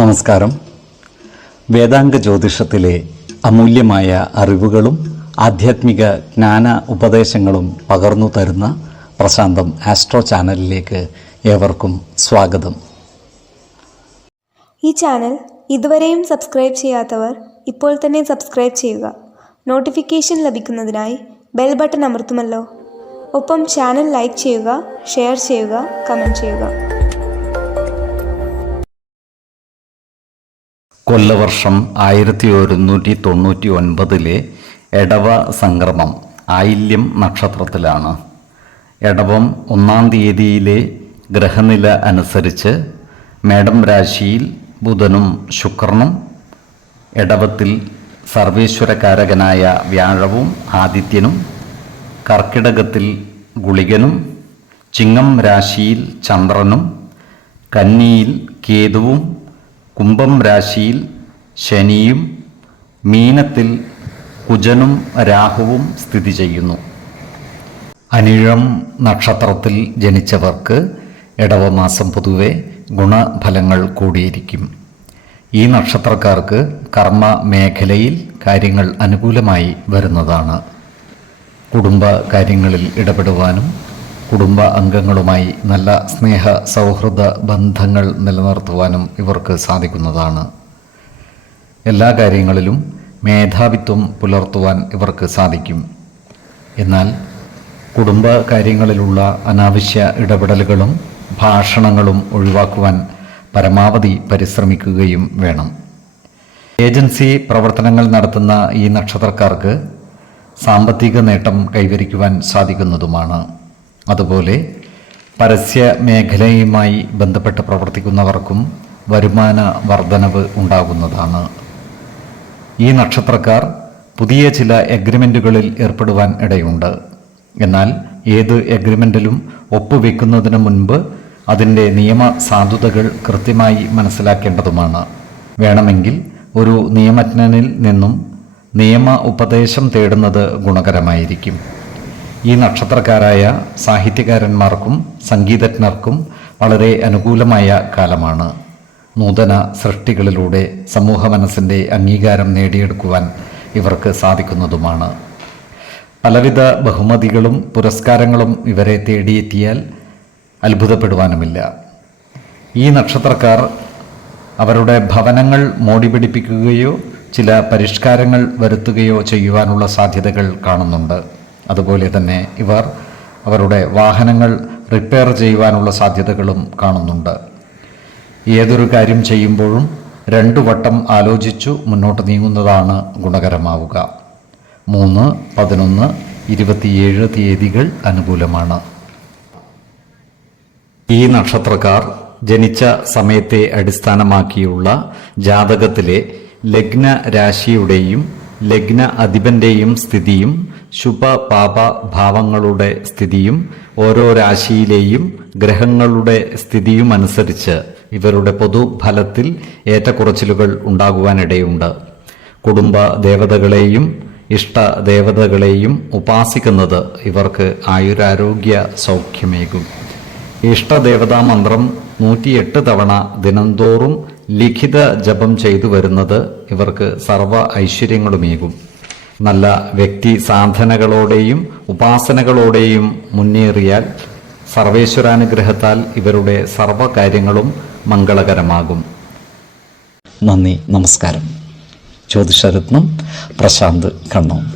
നമസ്കാരം. വേദാംഗ ജ്യോതിഷത്തിലെ അമൂല്യമായ അറിവുകളും ആധ്യാത്മിക ജ്ഞാന ഉപദേശങ്ങളും പകർന്നു തരുന്ന പ്രശാന്തം ആസ്ട്രോ ചാനലിലേക്ക് ഏവർക്കും സ്വാഗതം. ഈ ചാനൽ ഇതുവരെയും സബ്സ്ക്രൈബ് ചെയ്യാത്തവർ ഇപ്പോൾ തന്നെ സബ്സ്ക്രൈബ് ചെയ്യുക. നോട്ടിഫിക്കേഷൻ ലഭിക്കുന്നതിനായി ബെൽ ബട്ടൺ അമർത്തുമല്ലോ. ഒപ്പം ചാനൽ ലൈക്ക് ചെയ്യുക, ഷെയർ ചെയ്യുക, കമൻറ്റ് ചെയ്യുക. കൊല്ലവർഷം 1199 എടവ സംക്രമം ആയില്യം നക്ഷത്രത്തിലാണ്. എടവം 1-ാം തീയതിയിലെ ഗ്രഹനില അനുസരിച്ച് മേടം രാശിയിൽ ബുധനും ശുക്രനും, എടവത്തിൽ സർവേശ്വരകാരകനായ വ്യാഴവും ആദിത്യനും, കർക്കിടകത്തിൽ ഗുളികനും, ചിങ്ങം രാശിയിൽ ചന്ദ്രനും, കന്നിയിൽ കേതുവും, കുംഭം രാശിയിൽ ശനിയും, മീനത്തിൽ കുജനും രാഹുവും സ്ഥിതി ചെയ്യുന്നു. അനിഴം നക്ഷത്രത്തിൽ ജനിച്ചവർക്ക് ഇടവമാസം പൊതുവെ ഗുണഫലങ്ങൾ കൂടിയിരിക്കും. ഈ നക്ഷത്രക്കാർക്ക് കർമ്മ മേഖലയിൽ കാര്യങ്ങൾ അനുകൂലമായി വരുന്നതാണ്. കുടുംബ കാര്യങ്ങളിൽ ഇടപെടുവാനും കുടുംബ അംഗങ്ങളുമായി നല്ല സ്നേഹ സൗഹൃദ ബന്ധങ്ങൾ നിലനിർത്തുവാനും ഇവർക്ക് സാധിക്കുന്നതാണ്. എല്ലാ കാര്യങ്ങളിലും മേധാവിത്വം പുലർത്തുവാൻ ഇവർക്ക് സാധിക്കും. എന്നാൽ കുടുംബ കാര്യങ്ങളിലുള്ള അനാവശ്യ ഇടപെടലുകളും ഭാഷണങ്ങളും ഒഴിവാക്കുവാൻ പരമാവധി പരിശ്രമിക്കുകയും വേണം. ഏജൻസി പ്രവർത്തനങ്ങൾ നടത്തുന്ന ഈ നക്ഷത്രക്കാർക്ക് സാമ്പത്തിക നേട്ടം കൈവരിക്കുവാൻ സാധിക്കുന്നതുമാണ്. അതുപോലെ പരസ്യ മേഖലയുമായി ബന്ധപ്പെട്ട് പ്രവർത്തിക്കുന്നവർക്കും വരുമാന വർധനവ് ഉണ്ടാകുന്നതാണ്. ഈ നക്ഷത്രക്കാർ പുതിയ ചില എഗ്രിമെൻറ്റുകളിൽ ഏർപ്പെടുവാൻ ഇടയുണ്ട്. എന്നാൽ ഏത് എഗ്രിമെൻറ്റിലും ഒപ്പുവെക്കുന്നതിന് മുൻപ് അതിൻ്റെ നിയമ സാധുതകൾ കൃത്യമായി മനസ്സിലാക്കേണ്ടതുമാണ്. വേണമെങ്കിൽ ഒരു നിയമജ്ഞനിൽ നിന്നും നിയമ ഉപദേശം തേടുന്നത് ഗുണകരമായിരിക്കും. ഈ നക്ഷത്രക്കാരായ സാഹിത്യകാരന്മാർക്കും സംഗീതജ്ഞർക്കും വളരെ അനുകൂലമായ കാലമാണ്. നൂതന സൃഷ്ടികളിലൂടെ സമൂഹ മനസ്സിൻ്റെ അംഗീകാരം നേടിയെടുക്കുവാൻ ഇവർക്ക് സാധിക്കുന്നതുമാണ്. പലവിധ ബഹുമതികളും പുരസ്കാരങ്ങളും ഇവരെ തേടിയെത്തിയാൽ അത്ഭുതപ്പെടുവാനുമില്ല. ഈ നക്ഷത്രക്കാർ അവരുടെ ഭവനങ്ങൾ മോടി പിടിപ്പിക്കുകയോ ചില പരിഷ്കാരങ്ങൾ വരുത്തുകയോ ചെയ്യുവാനുള്ള സാധ്യതകൾ കാണുന്നുണ്ട്. അതുപോലെ തന്നെ ഇവർ അവരുടെ വാഹനങ്ങൾ റിപ്പയർ ചെയ്യുവാനുള്ള സാധ്യതകളും കാണുന്നുണ്ട്. ഏതൊരു കാര്യം ചെയ്യുമ്പോഴും 2 വട്ടം ആലോചിച്ചു മുന്നോട്ട് നീങ്ങുന്നതാണ് ഗുണകരമാവുക. 3, 11, 27 തീയതികൾ അനുകൂലമാണ്. ഈ നക്ഷത്രക്കാർ ജനിച്ച സമയത്തെ അടിസ്ഥാനമാക്കിയുള്ള ജാതകത്തിലെ ലഗ്ന രാശിയുടെയും ലഗ്ന അധിപന്റെയും സ്ഥിതിയും ശുഭ പാപ ഭാവങ്ങളുടെ സ്ഥിതിയും ഓരോ രാശിയിലെയും ഗ്രഹങ്ങളുടെ സ്ഥിതിയും അനുസരിച്ച് ഇവരുടെ പൊതുഫലത്തിൽ ഏറ്റക്കുറച്ചിലുകൾ ഉണ്ടാകുവാനിടയുണ്ട്. കുടുംബ ദേവതകളെയും ഇഷ്ട ദേവതകളെയും ഉപാസിക്കുന്നത് ഇവർക്ക് ആയുരാരോഗ്യ സൗഖ്യമേകും. ഇഷ്ടദേവതാ മന്ത്രം 108 തവണ ദിനംതോറും ലിഖിത ജപം ചെയ്തു വരുന്നത് ഇവർക്ക് സർവ ഐശ്വര്യങ്ങളുമേകും. നല്ല വ്യക്തി സാധനകളോടെയും ഉപാസനകളോടെയും മുന്നേറിയാൽ സർവേശ്വരാനുഗ്രഹത്താൽ ഇവരുടെ സർവകാര്യങ്ങളും മംഗളകരമാകും. നന്ദി, നമസ്കാരം. ജ്യോതിഷരത്നം പ്രശാന്ത് കണ്ണൂർ.